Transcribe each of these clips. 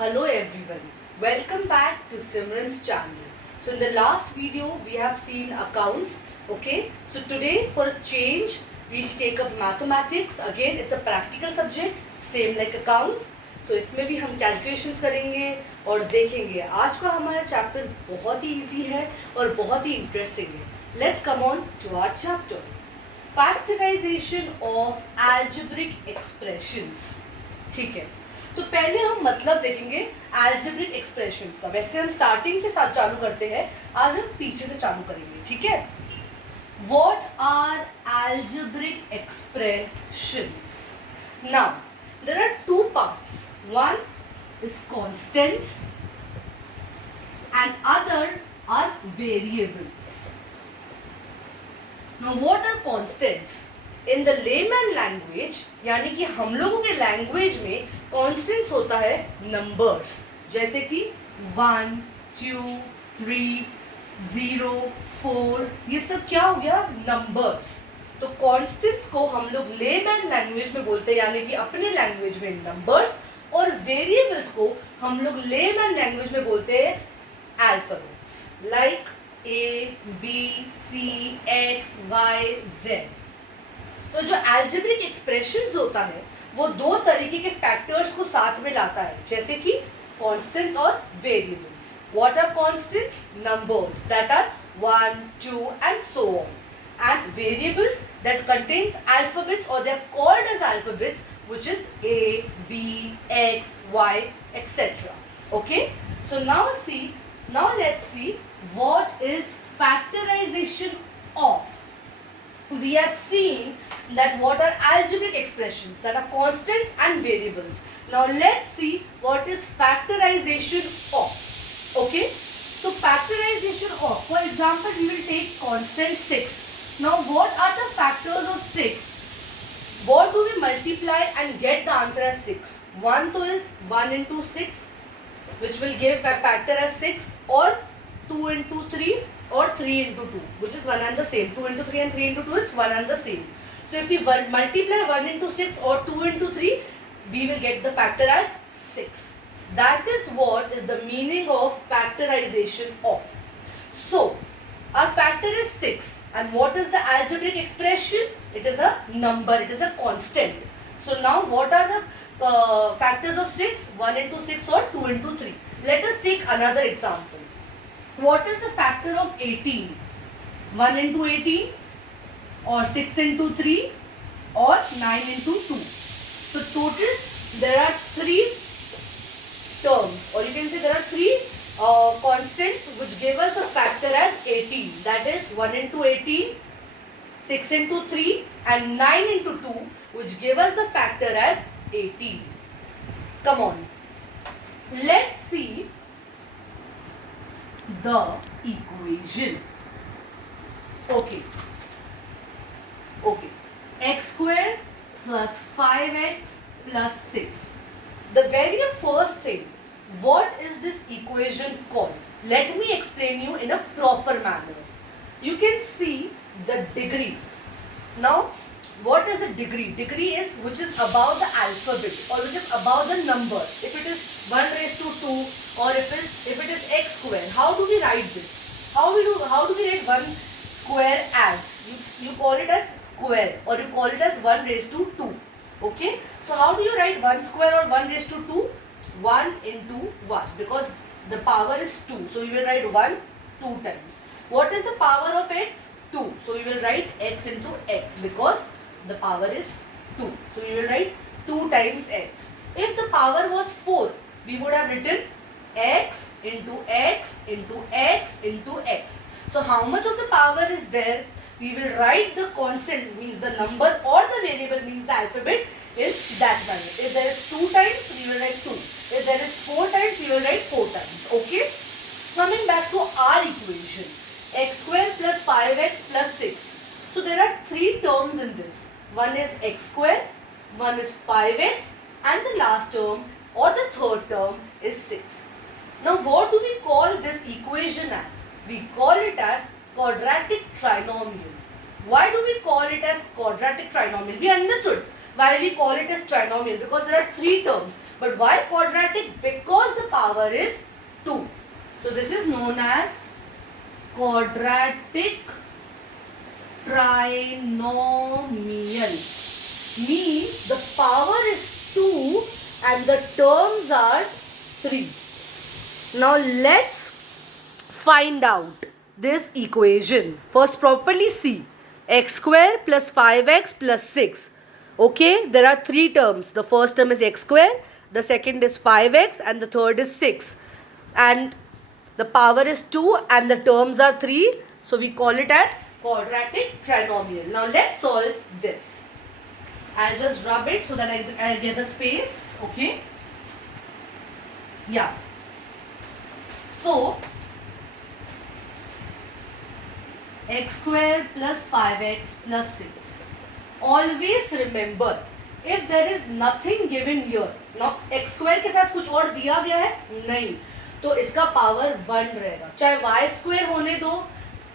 Hello everyone, welcome back to Simran's channel. So in the last video we have seen accounts, okay? So today for a change we'll take up mathematics. Again it's a practical subject, same like accounts. So इसमें भी हम calculations करेंगे और देखेंगे. आज का हमारा chapter बहुत ही easy है और बहुत ही interesting है. Let's come on to our chapter. Factorization of algebraic expressions. ठीक है, तो पहले हम मतलब देखेंगे algebraic expressions का. वैसे हम स्टार्टिंग से चालू करते हैं, आज हम पीछे से चालू करेंगे. ठीक है, What are algebraic expressions? Now there are two parts. One is constants and other are variables. Now what are constants? In the layman language, यानी कि हम लोगों के लैंग्वेज में constants होता है numbers, जैसे कि 1, 2, 3, 0, 4, ये सब क्या हो गया numbers. तो constants को हम लोग layman language में बोलते हैं, यानी कि अपने लैंग्वेज में numbers, और variables को हम लोग layman language में बोलते हैं alphabets, like A, B, C, X, Y, Z. तो जो algebraic expressions होता है वो दो तरीके के factors को साथ में लाता है, जैसे कि constants और variables. What are constants? Numbers that are 1, 2 and so on, and variables that contains alphabets, or they are called as alphabets, which is A, B, X, Y, etc. Okay, so now let's see what is factorization of. We have seen that what are algebraic expressions, that are constants and variables. Now let's see what is factorization of. Okay, so factorization of, for example, we will take constant 6. Now what are the factors of 6? What do we multiply and get the answer as 6? 1 to is 1 into 6, which will give a factor as 6, or 2 into 3, or 3 into 2, which is one and the same. 2 into 3 and 3 into 2 is one and the same. So if we multiply 1 into 6 or 2 into 3, we will get the factor as 6. That is what is the meaning of factorization of. So our factor is 6, and what is the algebraic expression? It is a number, it is a constant. So now what are the factors of 6? 1 into 6 or 2 into 3. Let us take another example. What is the factor of 18? 1 into 18, or 6 into 3, or 9 into 2. So total there are 3 terms, or you can say there are 3 constants which give us the factor as 18. That is 1 into 18, 6 into 3 and 9 into 2, which give us the factor as 18. Come on, let's see the equation. Okay, x square plus 5x plus 6. The very first thing, what is this equation called? Let me explain you in a proper manner. You can see the degree. Now what is a degree? Degree is which is above the alphabet, or which is above the number. If it is 1 raised to 2, or if it is x square, how do we write this? How do we write 1 square as? You call it as square, or you call it as 1 raised to 2. Okay, so how do you write 1 square or 1 raised to 2? 1 into 1, because the power is 2, so you will write 1 2 times. What is the power of x? 2, so you will write x into x, because the power is 2, so you will write 2 times x. If the power was 4, we would have written x into x into x into x. So how much of the power is there? We will write the constant, means the number, or the variable, means the alphabet, is that value. If there is 2 times, we will write 2. If there is 4 times, we will write 4 times. Okay, coming back to our equation, x square plus 5x plus 6. So there are 3 terms in this. One is x square, one is 5x, and the last term, or the third term, is 6. Now what do we call this equation as? We call it as quadratic trinomial. Why do we call it as quadratic trinomial? We understood why we call it as trinomial, because there are 3 terms. But why quadratic? Because power is 2. So this is known as quadratic trinomial. Means the power is 2 and the terms are 3. Now let's find out this equation. First properly see x square plus 5x plus 6. Okay, there are three terms. The first term is x square, the second is 5x and the third is 6. And the power is 2 and the terms are 3. So we call it as quadratic trinomial. Now let's solve this. I'll just rub it so that I get the space. Okay. Yeah. So x square plus 5x plus 6. Always remember, if there is nothing given here, now x square के साथ कुछ और दिया गया है नहीं, तो इसका पावर 1 रहेगा. चाहे y स्क्वायर होने दो,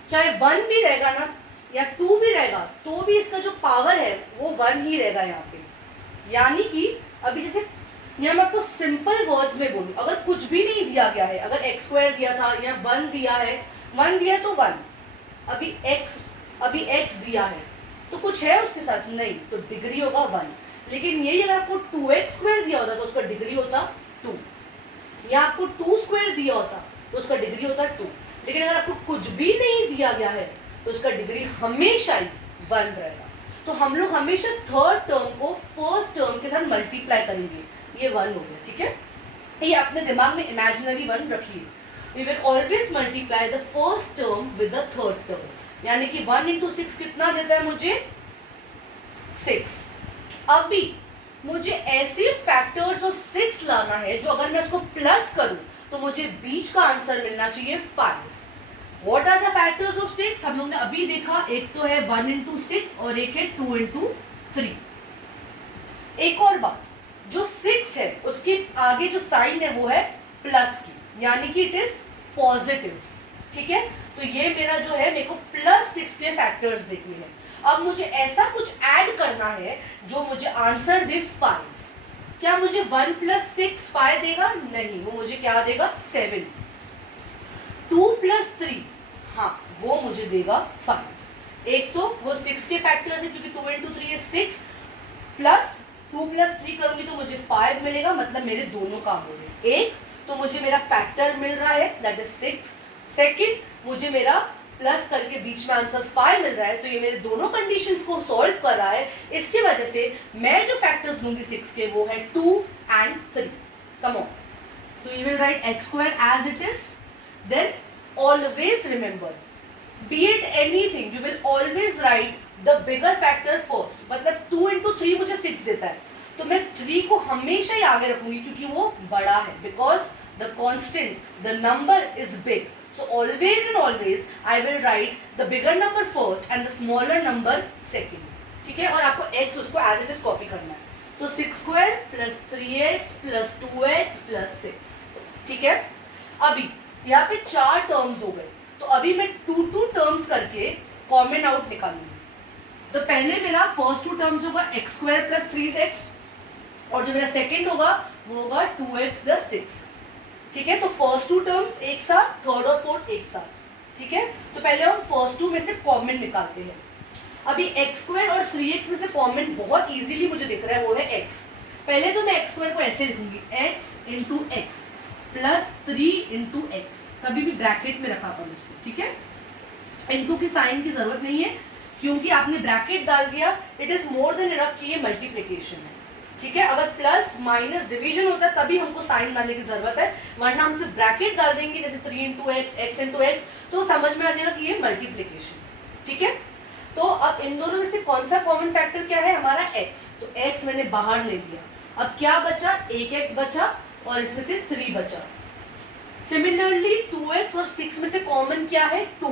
चाहे 1 भी रहेगा ना या 2 भी रहेगा, तो भी इसका जो पावर है वो 1 ही रहेगा यहाँ पे. यानी कि अभी जैसे यहाँ मैं आपको सिंपल वर्ड्स में बोलूँ, अगर कुछ भी नहीं दिया गया है, अगर x स्क्वायर दिया था या 1 दिया है, 1 दिया तो 1, अभी x दिया है तो कुछ है उसके साथ नहीं, तो डिग्री होगा 1. लेकिन यही अगर आपको 2x स्क्वायर दिया होता तो उसका डिग्री होता 2, या आपको 2 स्क्वायर दिया होता तो उसका डिग्री होता 2. लेकिन अगर आपको कुछ भी नहीं दिया गया है तो उसका डिग्री हमेशा ही 1 रहेगा. तो हम लोग हमेशा थर्ड टर्म को फर्स्ट टर्म के साथ मल्टीप्लाई करेंगे. ये 1 हो गया, ठीक है. ये अपने दिमाग में इमेजिनरी 1 रखिए. We will always multiply the first term with the third term. यानी कि 1 into 6 कितना देता है मुझे? 6. अभी मुझे ऐसे फैक्टर्स ऑफ 6 लाना है जो अगर मैं उसको प्लस करूं तो मुझे बीच का आंसर मिलना चाहिए 5. What are the factors of 6? हम लोग ने अभी देखा, एक तो है 1 into 6 और एक है 2 into 3. एक और बात, जो 6 है उसके आगे जो साइन है वो है प्लस की, यानी कि इट इज पॉजिटिव. ठीक है, तो ये मेरा जो है, मेरे को +6 के फैक्टर्स देखने हैं. अब मुझे ऐसा कुछ ऐड करना है जो मुझे आंसर दे 5. क्या मुझे 1 + 6 5 देगा? नहीं, वो मुझे क्या देगा? 7. 2 + 3, हाँ वो मुझे देगा 5. एक तो वो 6 के फैक्टर्स है क्योंकि 2 into 3 is 6, प्लस 2 + 3 करूंगी तो मुझे 5 मिलेगा. मतलब मेरे दोनों काम हो गए. एक तो मुझे मेरा फैक्टर मिल रहा है, दैट इज 6. सेकंड, मुझे मेरा प्लस करके बीच में आंसर 5 मिल रहा है. तो ये मेरे दोनों कंडीशंस को सॉल्व कर रहा है. इसकी वजह से मैं जो फैक्टर्स लूंगी 6 के वो है 2 and 3. Come on. So you will write x square as it is. Then always remember, be it anything, you will always write the bigger factor first. मतलब 2 into 3 मुझे 6 देता है तो मैं 3 को हमेशा ही आगे रखूंगी क्योंकि वो बड़ा है. Because the constant, the number is big. So always and always I will write the bigger number first and the smaller number second. ठीक है, और आपको x उसको एज इट इज कॉपी करना है. तो 6 square plus 3x plus 2x plus 6. ठीक है, अभी यहाँ पे 4 टर्म्स हो गए तो अभी मैं 2 टर्म्स करके कॉमन आउट निकालूंगी. तो पहले मेरा फर्स्ट 2 टर्म्स होगा x square plus 3x और जो मेरा सेकंड होगा वो होगा 2x plus 6. ठीक है, तो फर्स्ट 2 टर्म्स एक साथ, थर्ड और फोर्थ एक साथ. ठीक है, तो पहले हम फर्स्ट 2 में से कॉमन निकालते हैं. अभी x स्क्वायर और 3x में से कॉमन बहुत इजीली मुझे दिख रहा है, वो है x. पहले तो मैं x स्क्वायर को ऐसे लिखूंगी, x into x plus 3 into x. कभी भी ब्रैकेट में रखा अपन उसको. ठीक है, इनटू की साइन की जरूरत नहीं है क्योंकि आपने ब्रैकेट डाल दिया. It is more than enough कि ये मल्टीप्लिकेशन है. ठीक है, अगर प्लस माइनस डिवीजन होता है तभी हमको साइन डालने की जरूरत है, वरना हम सिर्फ ब्रैकेट डाल देंगे जैसे 3 into x, x into x, तो समझ में आ जाएगा कि ये मल्टीप्लिकेशन. ठीक है, तो अब इन दोनों में से कौन सा कॉमन फैक्टर क्या है? हमारा x. तो x मैंने बाहर ले लिया. अब क्या बचा? एक x बचा और इसमें से 3 बचा. सिमिलरली 2x और 6 में से कॉमन क्या है? 2.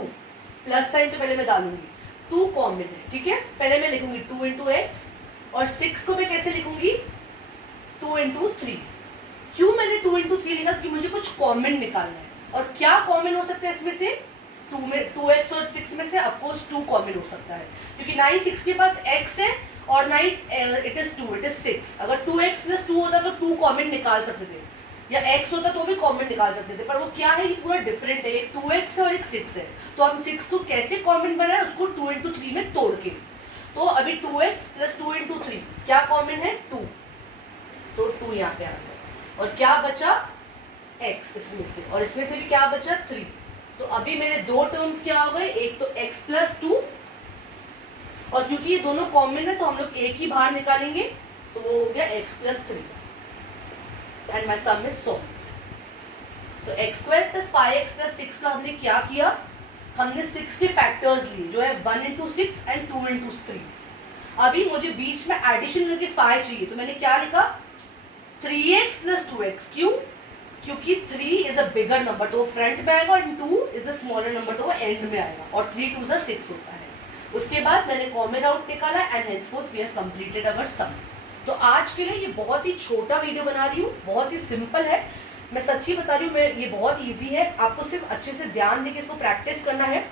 प्लस साइन तो पहले मैं डालूंगी, 2 कॉमन है. ठीक है, पहले मैं लिखूंगी 2 into x और 6 को मैं कैसे लिखूंगी? 2 into 3. क्यों मैंने 2 into 3 लिखा? क्योंकि मुझे कुछ कॉमन निकालना है. और क्या कॉमन हो सकता है इसमें से? 2x और 6 में से ऑफकोर्स 2 कॉमन हो सकता है क्योंकि ना ही 6 के पास x है और ना ही इट इज 2, इट इज 6. अगर 2x plus 2 होता तो 2 कॉमन निकाल सकते थे, या x होता तो भी कॉमन निकाल सकते थे, पर वो क्या है, ये पूरा डिफरेंट है, एक 2x है और एक 6 है, तो हम 6 को कैसे कॉमन बनाए, उसको 2 इंटू 3 में तोड़ के। तो अभी 2x प्लस 2 इंटू 3 क्या कॉमन है, 2, तो 2 यहाँ पे आ गया, और क्या बचा x इसमें से, और इसमें से भी क्या बचा 3। तो अभी मेरे दो टर्म्स क्या हो गए, एक तो x प्लस 2, और क्योंकि ये दोनों कॉमन है तो हम लोग एक ही बाहर निकालेंगे, तो वो हो गया x plus 3, and my some is solve. So x square plus 5x plus 6 का हमने क्या किया, हमने 6 के फैक्टर्स लिए जो है 1 इंटू 6 एंड 2 इंटू 3। अभी मुझे बीच में एडिशन करके 5 चाहिए, तो मैंने क्या लिखा 3x प्लस 2x, क्यों, क्योंकि 3 इज अ बिगर नंबर तो वो फ्रंट में आएगा, और 2 इज द स्मॉलर नंबर तो वो एंड में आएगा, और 3 2 6 होता है। उसके बाद मैंने कॉमन आउट निकाला, and henceforth we have completed our sum. तो आज के लिए ये बहुत ही छोटा वीडियो बना रही हूँ, बहुत ही सिंपल है, मैं सच्ची बता रही हूँ, मैं ये बहुत इजी है, आपको सिर्फ अच्छे से ध्यान देके इसको प्रैक्टिस करना है।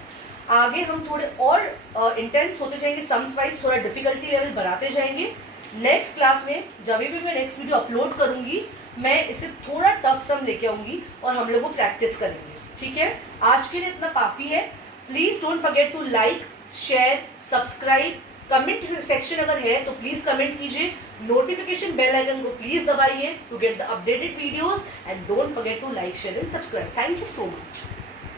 आगे हम थोड़े और इंटेंस होते जाएंगे, सम्स वाइज थोड़ा डिफिकल्टी लेवल बढ़ाते जाएंगे। नेक्स्ट क्लास में जब भी मैं नेक्स्ट वीडियो अपलोड करूंगी, मैं इसे थोड़ा टफ सम लेके आऊंगी और हम लोग प्रैक्टिस करेंगे, ठीक है। आज के लिए इतना काफ़ी है। Please don't forget to like, share, subscribe, comment section अगर है तो प्लीज़ कमेंट कीजिए, नोटिफिकेशन बेल आइकन को प्लीज़ दबाइए to get the updated videos, and don't forget to like, share and subscribe. Thank you so much.